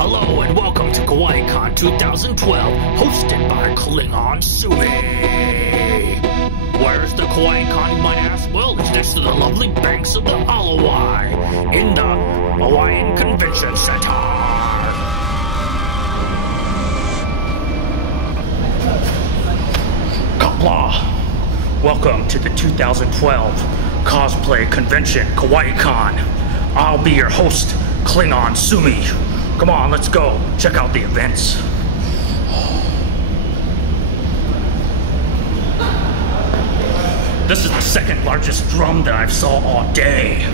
Hello and welcome to Kawaii-kow 2012, hosted by Klingon Sumi. Where's the Kawaii-kow, you might ask? Well, it's next to the lovely banks of the Kawaii in the Hawaiian Convention Center. Kapla, welcome to the 2012 cosplay convention, Kawaii-kow. I'll be your host, Klingon Sumi. Come on, let's go. Check out the events. This is the second largest drum that I've saw all day.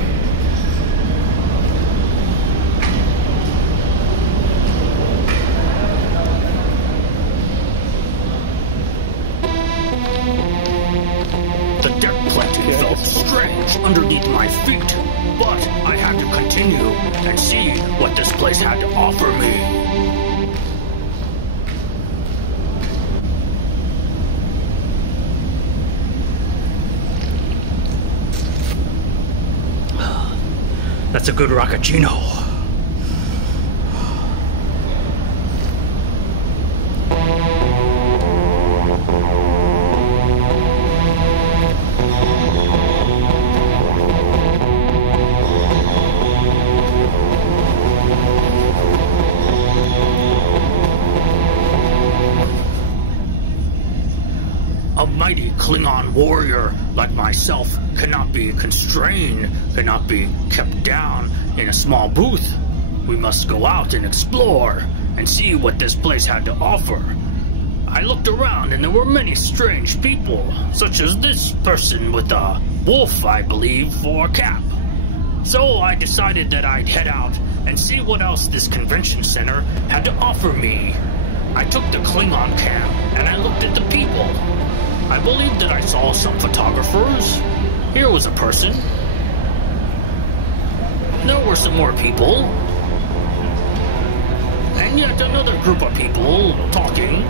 The deck planting felt strange underneath my feet, but I had to continue and see what this place had to offer me. That's a good Rakachino. A mighty Klingon warrior like myself cannot be constrained, cannot be kept down in a small booth. We must go out and explore and see what this place had to offer. I looked around and there were many strange people, such as this person with a wolf, I believe, for a cap. So I decided that I'd head out and see what else this convention center had to offer me. I took the Klingon cam and I looked at the people. I believe that I saw some photographers. Here was a person. There were some more people. And yet another group of people talking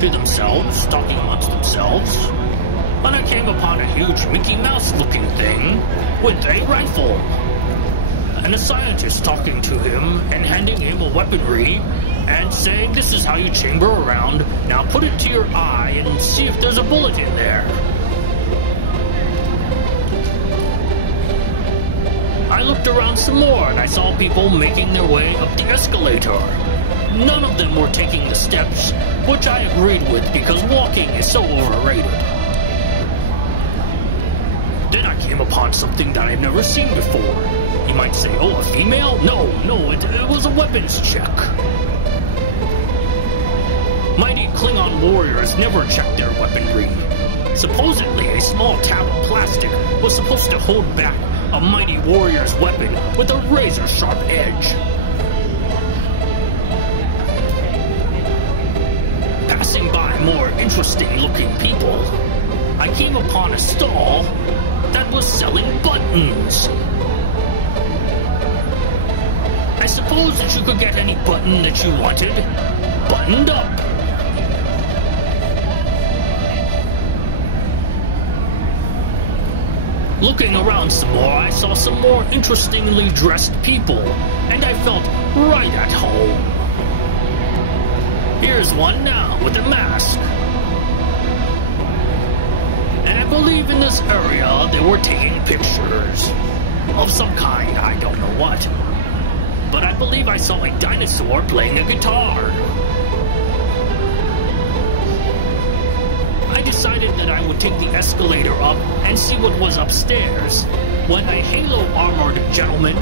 to themselves, talking amongst themselves. And I came upon a huge Mickey Mouse looking thing with a rifle. And a scientist talking to him and handing him a weaponry and saying, "This is how you chamber around. Now put it to your eye and see if there's a bullet in there." I looked around some more and I saw people making their way up the escalator. None of them were taking the steps, which I agreed with because walking is so overrated. Then I came upon something that I've never seen before. You might say, oh, a female? No, it was a weapons check. Mighty Klingon warriors never checked their weaponry. Supposedly, a small tab of plastic was supposed to hold back a mighty warrior's weapon with a razor-sharp edge. Passing by more interesting-looking people, I came upon a stall that was selling buttons. I suppose that you could get any button that you wanted, buttoned up. Looking around some more, I saw some more interestingly dressed people, and I felt right at home. Here's one now with a mask. And I believe in this area they were taking pictures of some kind, I don't know what. But I believe I saw a dinosaur playing a guitar. I decided that I would take the escalator up and see what was upstairs, when a halo-armored gentleman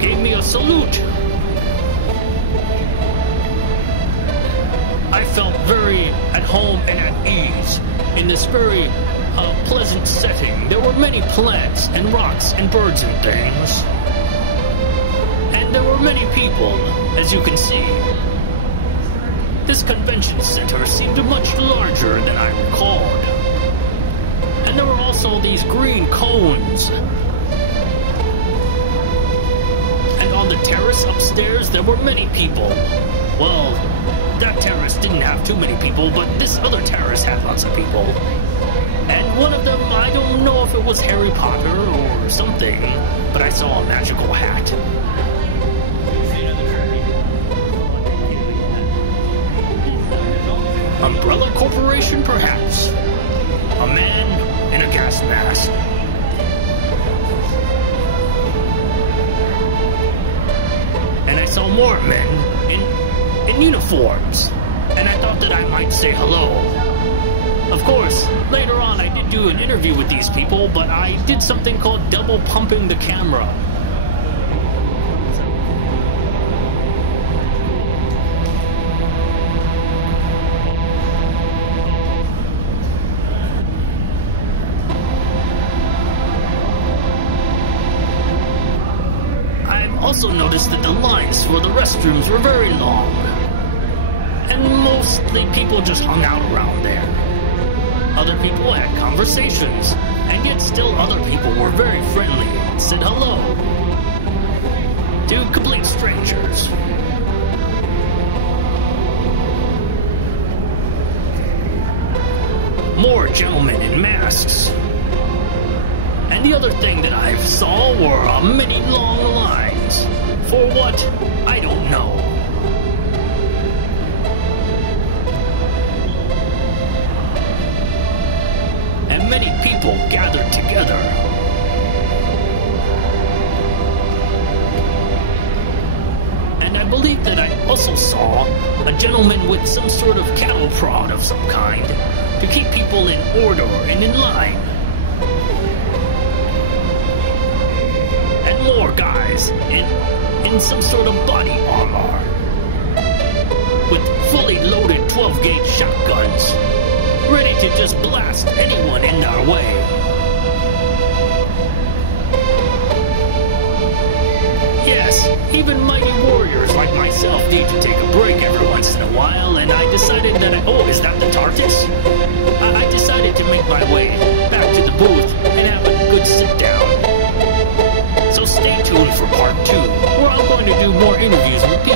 gave me a salute. I felt very at home and at ease in this very pleasant setting. There were many plants and rocks and birds and things. And there were many people, as you can see. This convention center seemed much larger than I recalled. And there were also these green cones. And on the terrace upstairs, there were many people. Well, that terrace didn't have too many people, but this other terrace had lots of people. And one of them, I don't know if it was Harry Potter or something, but I saw a magical hat. Umbrella Corporation, perhaps. A man in a gas mask. And I saw more men in uniforms. And I thought that I might say hello. Of course, later on I did do an interview with these people, but I did something called double pumping the camera. I've also noticed that the lines for the restrooms were very long. And mostly people just hung out around there. Other people had conversations, and yet still other people were very friendly and said hello to complete strangers. More gentlemen in masks. And the other thing that I saw were many long lines. For what? I don't know. And many people gathered together. And I believe that I also saw a gentleman with some sort of cattle prod of some kind to keep people in order and in line. And more guys in some sort of body armor with fully loaded 12-gauge shotguns, ready to just blast anyone in our way. Yes, even mighty warriors like myself need to take a break every once in a while, and I decided that oh, is that the TARDIS? I decided to make my way back to the booth and have a good sit down. So stay tuned for part 2, where I'm going to do more interviews with people.